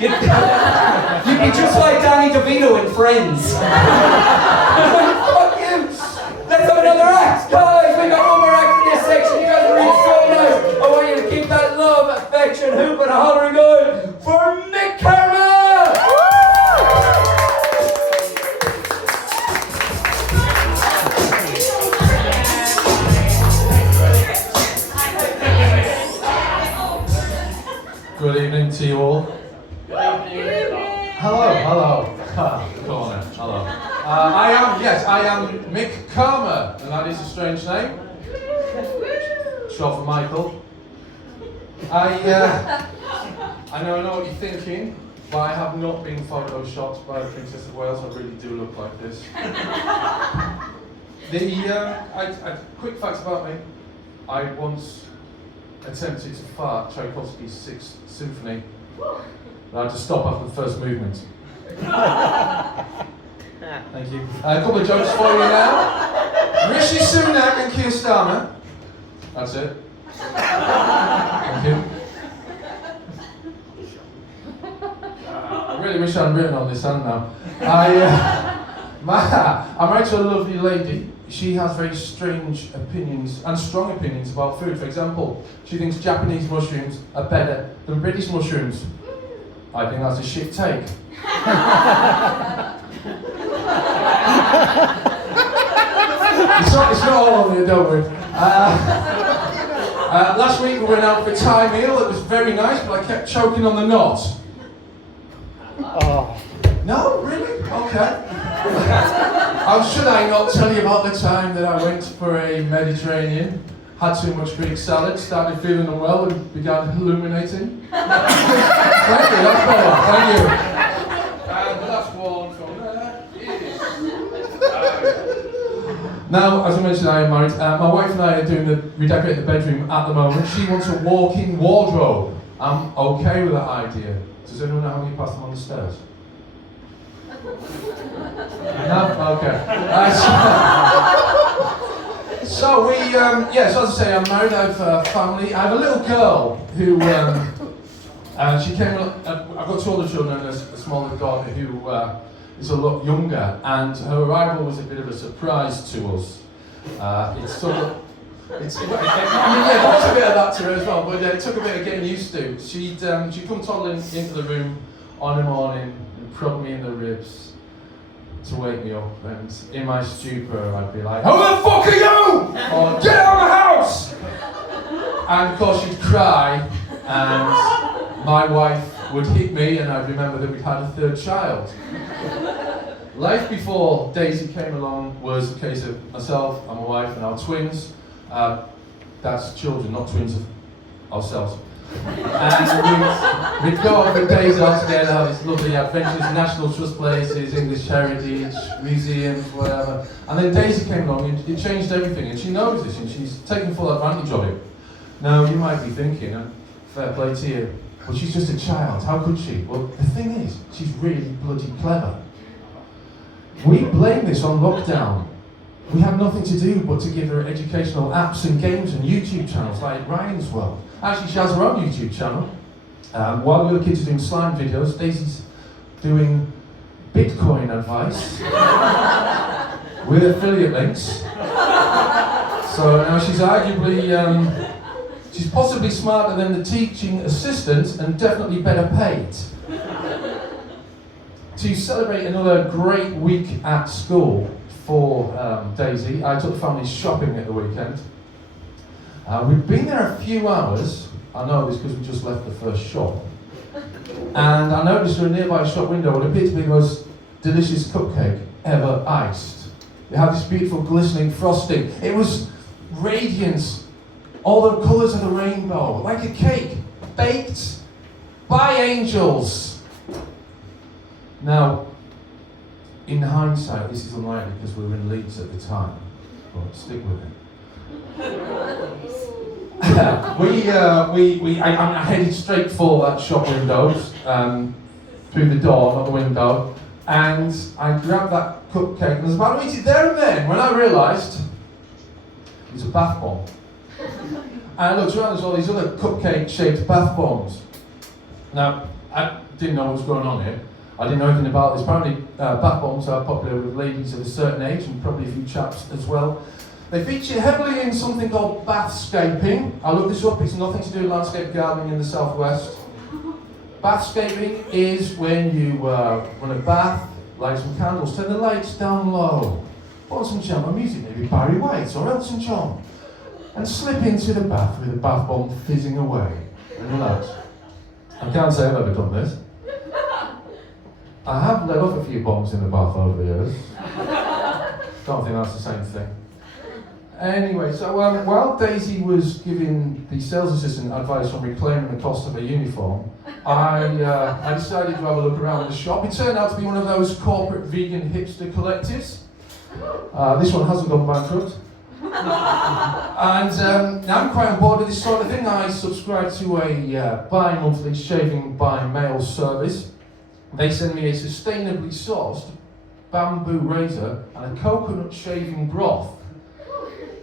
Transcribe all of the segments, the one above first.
You'd be just like Danny DeVito in Friends. Fuck you! Let's have another act, guys! We got one more act in this section. You guys are really so nice. I want you to keep that love, affection, hoop, and hollering going for Mick Karma! Good evening to you all. Hello. Go on then, hello. I am Mick Karma, and that is a strange name. Short for Michael. I know what you're thinking, but I have not been photoshopped by the Princess of Wales. I really do look like this. Quick facts about me. I once attempted to fart Tchaikovsky's 6th Symphony. I had to stop after the first movement. Thank you. A couple of jokes for you now. Rishi Sunak and Keir Starmer. That's it. Thank you. I really wish I'd written on this hand now. I'm married to a lovely lady. She has very strange opinions and strong opinions about food. For example, she thinks Japanese mushrooms are better than British mushrooms. I think that's a shit take. It's not all on you, don't worry. Last week we went out for a Thai meal. It was very nice, but I kept choking on the knot. Oh. No, really? Okay. Should I not tell you about the time that I went for a Mediterranean, had too much Greek salad, started feeling unwell and began hallucinating? Thank you, that's better, thank you. And the last one from there is... Now, as I mentioned, I am married. My wife and I are redecorating the bedroom at the moment. She wants a walk-in wardrobe. I'm okay with that idea. Does anyone know how many pass them on the stairs? No? Okay. So as I say, I'm married, I have a family. I have a little girl who, she came, I've got two older children and a smaller daughter who is a lot younger, and her arrival was a bit of a surprise to us. There was a bit of that to her as well, but it took a bit of getting used to. She'd come toddling into the room on a morning and prod me in the ribs to wake me up, and in my stupor I'd be like, "Who the fuck are you?" Or "Get out of the house!" And of course she'd cry, and my wife would hit me, and I'd remember that we'd had a third child. Life before Daisy came along was a case of myself and my wife and our twins. That's children, not twins of ourselves. And we'd go on for days out together, have these lovely adventures, National Trust places, English heritage, museums, whatever. And then Daisy came along and it changed everything, and she knows this and she's taking full advantage of it. Now, you might be thinking, fair play to you, well, she's just a child, how could she? Well, the thing is, she's really bloody clever. We blame this on lockdown. We have nothing to do but to give her educational apps and games and YouTube channels like Ryan's World. Actually, she has her own YouTube channel. While the other kids are doing slime videos, Daisy's doing Bitcoin advice with affiliate links. So now she's arguably, she's possibly smarter than the teaching assistant and definitely better paid. To celebrate another great week at school for Daisy, I took the family shopping at the weekend. We'd been there a few hours. I know this because we just left the first shop. And I noticed through a nearby shop window what appeared to be the most delicious cupcake ever iced. It had this beautiful glistening frosting. It was radiance, all the colours of the rainbow, like a cake, baked by angels. Now, in hindsight, this is unlikely because we were in Leeds at the time, but stick with it. I headed straight for that shop windows, through the door, not the window, and I grabbed that cupcake and I was about to eat it there and then when I realised it was a bath bomb. And I looked around, there's all these other cupcake-shaped bath bombs. Now, didn't know what was going on here. I didn't know anything about this. Apparently, bath bombs are popular with ladies of a certain age, and probably a few chaps as well. They feature heavily in something called bathscaping. I looked this up, it's nothing to do with landscape gardening in the southwest. Bathscaping is when you run a bath, light some candles, turn the lights down low, put on some jam music, maybe Barry White or Elton John, and slip into the bath with a bath bomb fizzing away and relax. I can't say I've ever done this. I have let off a few bombs in the bath over the years. Don't think that's the same thing. Anyway, so while Daisy was giving the sales assistant advice on reclaiming the cost of a uniform, I decided to have a look around the shop. It turned out to be one of those corporate vegan hipster collectives. This one hasn't gone bankrupt. And now I'm quite on board with this sort of thing. I subscribe to a bi-monthly shaving by mail service. They send me a sustainably sourced bamboo razor and a coconut shaving broth.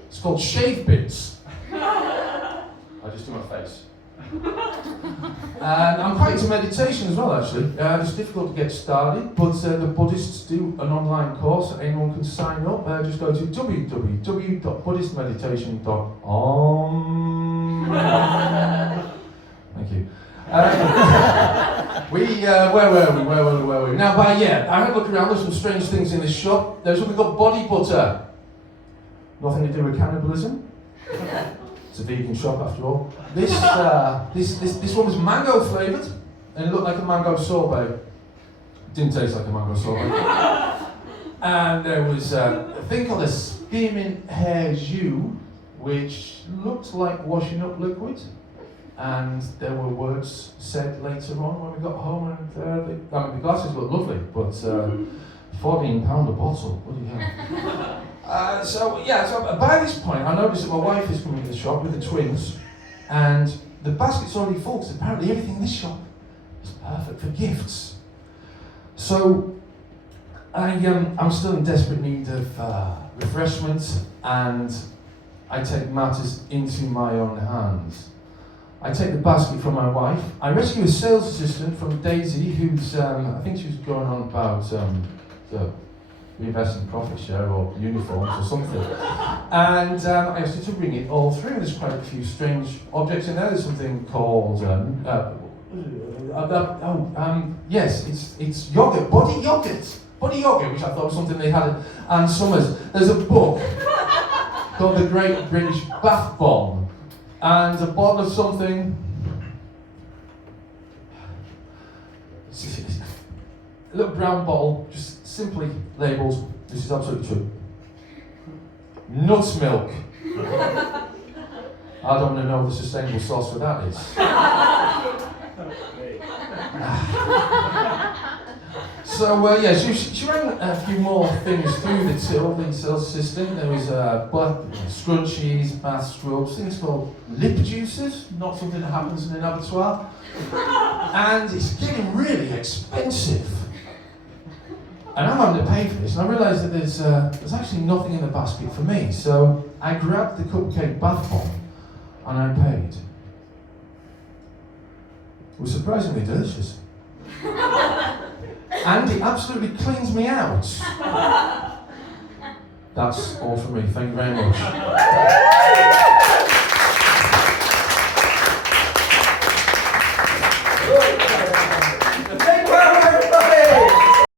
It's called Shave Bits. I just do my face. And I'm quite into meditation as well, actually. It's difficult to get started, but the Buddhists do an online course. Anyone can sign up. Just go to www.buddhistmeditation.com. Thank you. Where were we? Now, I had a look around. There's some strange things in this shop. There's something called body butter. Nothing to do with cannibalism. It's a vegan shop after all. This one was mango flavoured, and it looked like a mango sorbet. It didn't taste like a mango sorbet. And there was a thing called a spearmint hair jus, which looked like washing up liquid. And there were words said later on when we got home, and the glasses looked lovely, but £14 a bottle. What do you have? So by this point, I noticed that my wife is coming to the shop with the twins, and the basket's already full, because apparently everything in this shop is perfect for gifts. So I'm still in desperate need of refreshment, and I take matters into my own hands. I take the basket from my wife. I rescue a sales assistant from Daisy, who's, I think she was going on about reinvesting profit share or uniforms or something. And I asked her to bring it all through. There's quite a few strange objects in there. There's something called, yes, it's yogurt, body yogurt, which I thought was something they had at Ann Summers. There's a book called The Great British Bath Bomb, and a bottle of something. A little brown bottle, just simply labelled, this is absolutely true, nuts milk. I don't want to know what the sustainable source for that is. So she ran a few more things through the till, the sales assistant. There was scrunchies, bath scrubs, things called lip juicers, not something that happens in an abattoir. And it's getting really expensive. And I'm having to pay for this, and I realised that there's actually nothing in the basket for me. So I grabbed the cupcake bath bomb, and I paid. It was surprisingly delicious. And it absolutely cleans me out. That's all from me. Thank you very much.